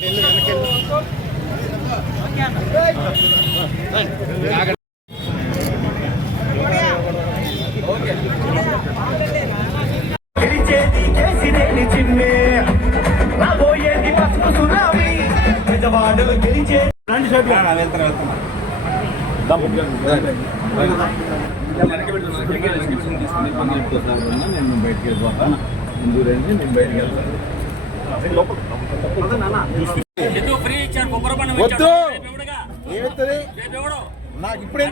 నేను బయటికి వెళ్ళిపోతాను. ముందు రండి, నేను బయటికి వెళ్తాను. నాకు ఇప్పుడు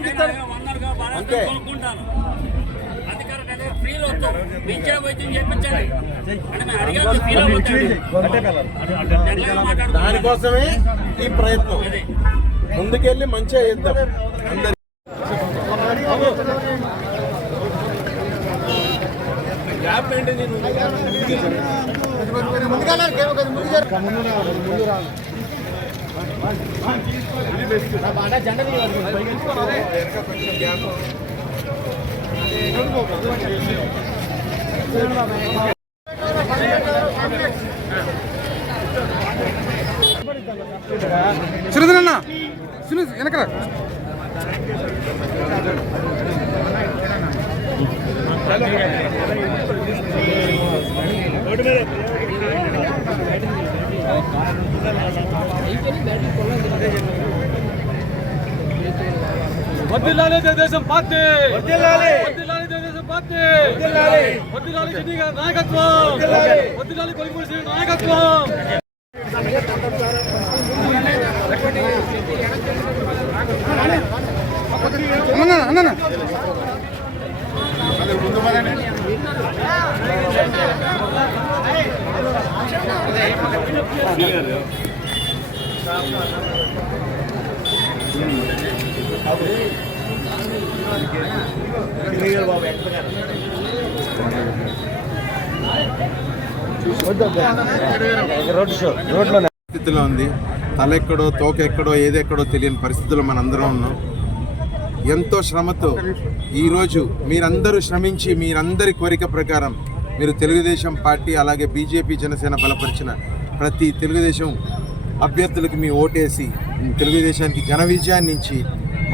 దానికోసమే ఈ ప్రయత్నం. ముందుకెళ్ళి మంచిగా చేద్దాం. సురేంద్రన్న వెనకరా వద్దిల్లాలి తెలుగుదేశం పార్టీ, వద్దిల్లాలి తెలుగుదేశం పార్టీ, వద్దిల్లాలి చిన్ని గారి నాయకత్వం, వద్దిల్లాలి కొలిపూడి నాయకత్వం. అన్న పరిస్థితిలో ఉంది. తలెక్కడో తోకెక్కడో ఏదెక్కడో తెలియని పరిస్థితుల్లో మనందరం ఉన్నాం. ఎంతో శ్రమతో ఈరోజు మీరందరూ శ్రమించి మీరందరి కోరిక ప్రకారం మీరు తెలుగుదేశం పార్టీ అలాగే బీజేపీ జనసేన బలపరిచిన ప్రతి తెలుగుదేశం అభ్యర్థులకి మీ ఓటేసి తెలుగుదేశానికి ఘన విజయాన్ని ఇచ్చి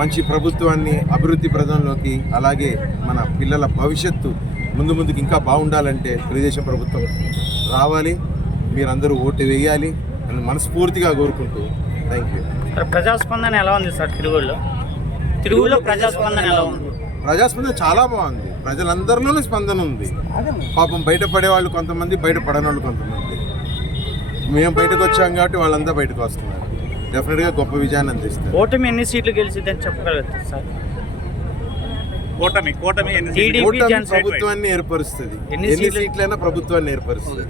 మంచి ప్రభుత్వాన్ని అభివృద్ధి ప్రదంలోకి అలాగే మన పిల్లల భవిష్యత్తు ముందుకు ఇంకా బాగుండాలంటే తెలుగుదేశం ప్రభుత్వం రావాలి. మీరందరూ ఓటు వేయాలి అని మనస్ఫూర్తిగా కోరుకుంటూ థ్యాంక్ యూ. ప్రజాస్పందన ఎలా ఉంది సార్? తిరుగులో ప్రజాస్పందన ఎలా ఉంది? ప్రజాస్పందన చాలా బాగుంది. ప్రజలందరిలోనూ స్పందన ఉంది. పాపం బయటపడే వాళ్ళు కొంతమంది, బయటపడని వాళ్ళు కొంతమంది. మేము బయటకు వచ్చాం కాబట్టి వాళ్ళంతా బయటకు వస్తున్నారు. డెఫినెట్గా గొప్ప విజయాన్ని అందిస్తారు. ఓటమి ఎన్ని సీట్లు గెలిచిద్దని చెప్పగలుగుతారు సార్? కూటమి ప్రభుత్వాన్ని ఏర్పరుస్తుంది. ఎన్ని సీట్లైనా ప్రభుత్వాన్ని ఏర్పరుస్తుంది.